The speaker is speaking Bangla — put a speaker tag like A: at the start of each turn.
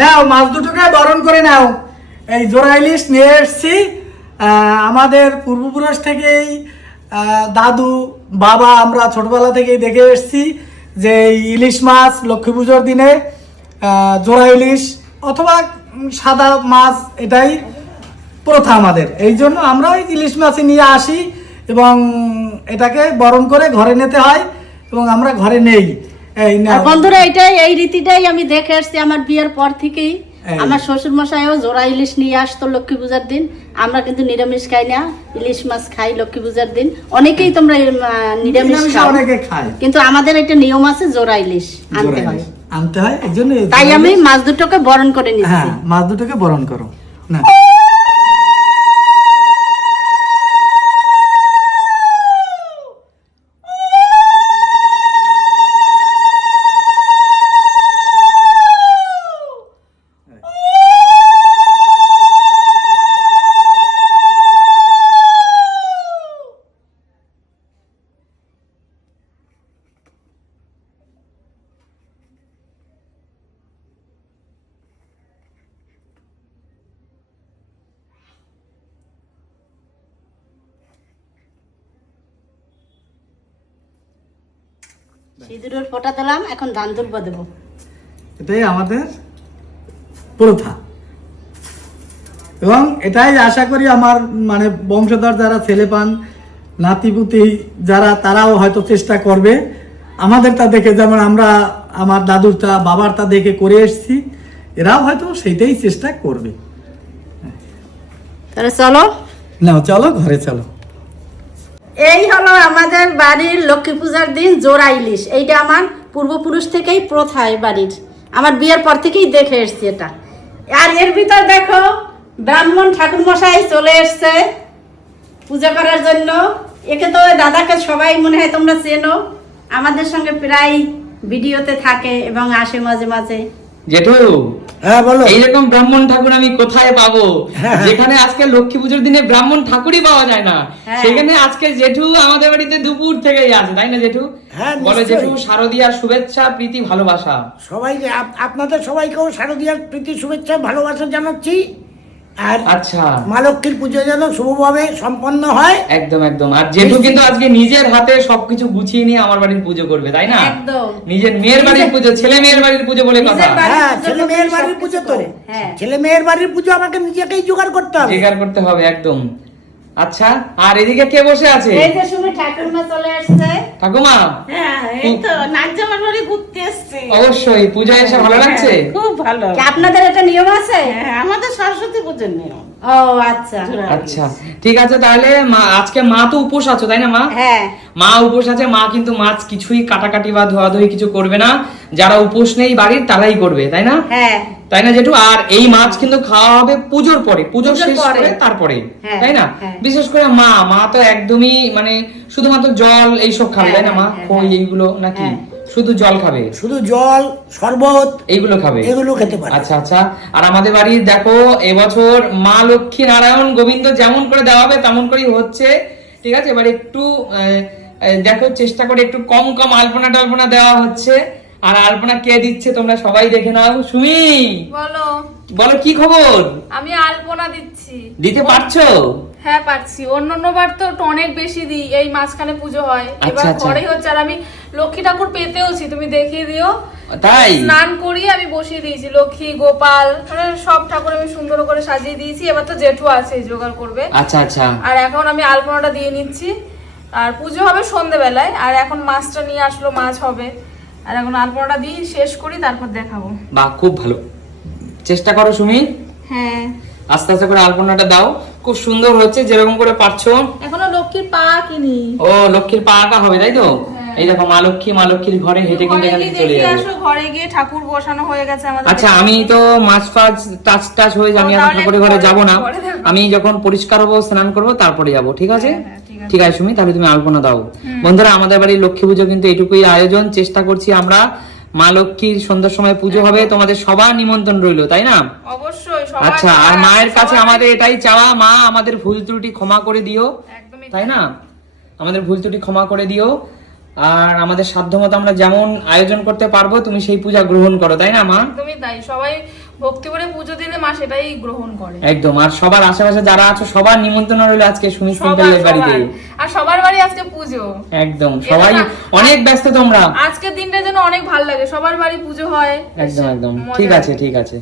A: নাও, মাছ দুটোকে বরণ করে নাও। এই জোড়া ইলিশ নিয়ে এসছি আমাদের পূর্বপুরুষ থেকেই দাদু, বাবা আমরা ছোটবেলা থেকেই দেখে এসছি যে ইলিশ মাছ লক্ষ্মী পুজোর দিনে জোড়া ইলিশ অথবা সাদা মাছ এটাই প্রথা আমাদের। এই জন্য আমরা ইলিশ মাছই নিয়ে আসি এবং এটাকে বরণ করে ঘরে নিতে হয় এবং আমরা ঘরে নেই।
B: আর বন্ধুরা এটাই এই রীতিটাই আমি দেখে আসছি আমার বিয়ের পর থেকেই। আমার শ্বশুর মশাইও জোড়া ইলিশ নিয়ে আসতো লক্ষ্মী পূজার দিন। আমরা কিন্তু নিরামিষ খাই না ইলিশ মাছ খাই লক্ষ্মী পূজার দিন। অনেকেই তোমরা নিরামিষ
A: নিরামিষ
B: খাও। কিন্তু আমাদের একটা নিয়ম আছে জোড়া ইলিশ আনতে হয়।
A: আনতে হয় এই জন্য
B: তাই আমি মাছ দুটোকে বরণ করে নিচ্ছি।
A: হ্যাঁ মাছ দুটোকে বরণ করো। না।
B: সিঁদুরের ফোঁটা দিলাম এখন ধান তুলব দেবো।
A: এটাই আমাদের প্রথা। এবং এটাই আশা করি আমার মানে বংশধর যারা ছেলে পান নাতিপুতি যারা তারাও হয়তো চেষ্টা করবে। আমাদের তা দেখে যেমন আমরা আমার দাদুর তা বাবার তা দেখে করে এসেছি এরাও হয়তো সেইটাই চেষ্টা করবে।
B: তাহলে চলো।
A: না চলো ঘরে চলো।
B: এই হলো আমাদের বাড়ির লক্ষ্মী পূজার দিন, জোড়া ইলিশ। এইটা আমার পূর্বপুরুষ থেকেই প্রথা এই বাড়ির। আমার বিয়ের পর থেকেই দেখে এসছি এটা। আর এর ভিতর দেখো, ব্রাহ্মণ ঠাকুর মশাই চলে এসছে পূজা করার জন্য। একে তো দাদাকে সবাই মনে হয় তোমরা চেনো। আমাদের সঙ্গে প্রায় ভিডিওতে থাকে এবং আসে মাঝে মাঝে।
C: জেঠু
A: হ্যাঁ বলো।
C: এইরকম ব্রাহ্মণ ঠাকুর আমি কোথায় পাবো? যেখানে আজকে লক্ষ্মী পুজোর দিনে ব্রাহ্মণ ঠাকুরই পাওয়া যায় না।
B: হ্যাঁ।
C: সেখানে আজকে জেঠু আমাদের বাড়িতে দুপুর থেকে আছে তাই না জেঠু?
D: হ্যাঁ,
C: বলে জেঠু শারদিয়ার শুভেচ্ছা প্রীতি ভালোবাসা।
D: সবাই আপ- আপনাদের সবাইকেও শারদিয়ার প্রীতি শুভেচ্ছা ভালোবাসা জানাচ্ছি। আর
C: আচ্ছা।
D: মা লক্ষ্মীর পুজো যেন শুভভাবে সম্পন্ন হয়।
C: একদম একদম। আর জেঠু কিন্তু আজকে নিজের হাতে সবকিছু গুছিয়ে নিয়ে আমার বাড়ির পুজো করবে তাই না?
B: একদম।
C: নিজের মেয়ের বাড়ির পুজো ছেলে মেয়ের বাড়ির পুজো বলে কথা।
D: হ্যাঁ ছেলে মেয়ের বাড়ির পুজো তো।
B: করে, হ্যাঁ।
D: ছেলে মেয়ের বাড়ির পুজো আমাকে নিজেকেই জোগাড় করতে হবে।
C: জোগাড় করতে হবে একদম। আচ্ছা আর এদিকে কে বসে আছে?
B: এই যে শুনে ঠাকুরমা চলে আসছে।
C: ঠাকুমা
E: হ্যাঁ এই তো নাচজামার বাড়ি ঘুরতে এসছে।
C: অবশ্যই পূজায় এসে ভালো লাগছে?
E: খুব ভালো।
B: কি আপনাদের একটা নিয়ম আছে?
E: হ্যাঁ, আমাদের সরস্বতী পুজোর নিয়ম।
B: ও আচ্ছা।
C: আচ্ছা ঠিক আছে তাহলে মা আজকে মা তো উপোস আছো তাই না মা?
B: হ্যাঁ।
C: মা উপোস আছে মা কিন্তু মাছ কিছুই কাটাকাটি বা ধোয়াধুয়ি কিছু করবে না। যারা উপোস নেই বাড়ির তারাই করবে তাই না?
B: হ্যাঁ।
C: তাই না জেঠু? আর এই মাছ কিন্তু খাওয়া হবে পুজোর পরে পুজো
B: পুজোর
C: শেষ করে তারপরে
B: হ্যাঁ,
C: তাই না?
B: হ্যাঁ।
C: বিশেষ করে মা মা তো একদমই মানে শুধুমাত্র জল এইসব খাবে
B: হ্যাঁ,
C: তাই না মা?
B: হ্যাঁ,
C: খই
B: হ্যাঁ।
C: এইগুলো নাকি। শুধু জল খাবে?
D: শুধু জল শরবত
C: এইগুলো খাবে?
D: এগুলো খেতে পারে।
C: আচ্ছা আচ্ছা। আর আমাদের বাড়ির দেখো এবছর মা লক্ষ্মী নারায়ণ গোবিন্দ যেমন করে দেওয়া হবে তেমন করেই হচ্ছে। ঠিক আছে? এবার একটু দেখো চেষ্টা করে একটু কম কম আলপনা টালপনা দেওয়া হচ্ছে। আর আলপনা কে দিচ্ছে তোমরা সবাই দেখে নাও। সুমি!
F: বলো।
C: বলো কি খবর?
F: আমি আলপনা দিচ্ছি।
C: দিতে পারছ?
F: হ্যাঁ পারছি। অন্য অন্যবার তো অনেক বেশি দিই এই মাঝখানে পুজো হয়। এবার
C: আচ্ছা।
F: হচ্ছে আর আমি লক্ষ্মী ঠাকুর পেতেওছি তুমি দেখিয়ে দিও।
C: তাই?
F: স্নান করিয়ে আমি বসিয়ে দিয়েছি লক্ষ্মী গোপাল মানে সব ঠাকুর আমি সুন্দর করে সাজিয়ে দিয়েছি। এবার তো জেঠু আছে জোগাড় করবে।
C: আচ্ছা আচ্ছা।
F: আর এখন আমি আলপনাটা দিয়ে নিচ্ছি। আর পুজো হবে সন্ধেবেলায় আর এখন মাছটা নিয়ে আসলো মাছ হবে। আর এখন আলপনাটা দিই শেষ করি তারপর দেখাবো।
C: বাহ খুব ভালো। চেষ্টা করো সুমি
F: হ্যাঁ।
C: আস্তে আস্তে করে আলপনাটা দাও। খুব সুন্দর হচ্ছে যেরকম করে পারছ।
F: এখনও লক্ষ্মীর পা কিনি
C: ও লক্ষ্মীর পা পাটা হবে তাই তো? এই দেখো মা লক্ষ্মী মা লক্ষ্মীর ঘরে হেঁটে কিন্তু এখানে চলে যাবে।
F: ঘরে গিয়ে ঠাকুর বসানো হয়ে গেছে আমাদের
C: আচ্ছা আমি তো মাছ ফাজ টাচ টাচ হয়ে যাবে আমি
F: ও,
C: ঠাকুরের ঘরে যাব না। আমি যখন পরিষ্কার হব স্নান করব তারপরে যাব ঠিক আছে?
F: হ্যাঁ, ঠিক আছে।
C: সুমি তাহলে তুমি আলপনা দাও। বন্ধুরা আমাদের বাড়ির লক্ষ্মী পুজো কিন্তু এটুকুই আয়োজন। চেষ্টা করছি আমরা মা লক্ষ্মীর সন্ধ্যার সময় পুজো হবে তোমাদের সবার নিমন্ত্রণ রইল তাই না?
F: অবশ্যই
C: আচ্ছা আর মায়ের কাছে আমাদের এটাই চাওয়া মা আমাদের ভুল ত্রুটি ক্ষমা করে দিও তাই। না? আমাদের ভুল ত্রুটি ক্ষমা করে দিও আর আমাদের সাধ্যমতো আমরা যেমন আয়োজন করতে পারব তুমি সেই পূজা গ্রহণ করো তাই না মা?
F: একদমই তাই সবাই ভক্তি করে পুজো দিলে মা সেটাই গ্রহণ করে।
C: একদম আর সবার আশেপাশে যারা আছো সবার নিমন্ত্রণ রইল আজকে সুমিত
F: সবার
C: বাড়িতে।
F: আর সবার বাড়ি আজকে পুজো।
C: একদম সবাই অনেক ব্যস্ত তোমরা।
F: আজকের দিনটা যেন অনেক ভালো লাগে সবার বাড়ি পুজো হয়।
C: একদম একদম। ঠিক আছে ঠিক আছে।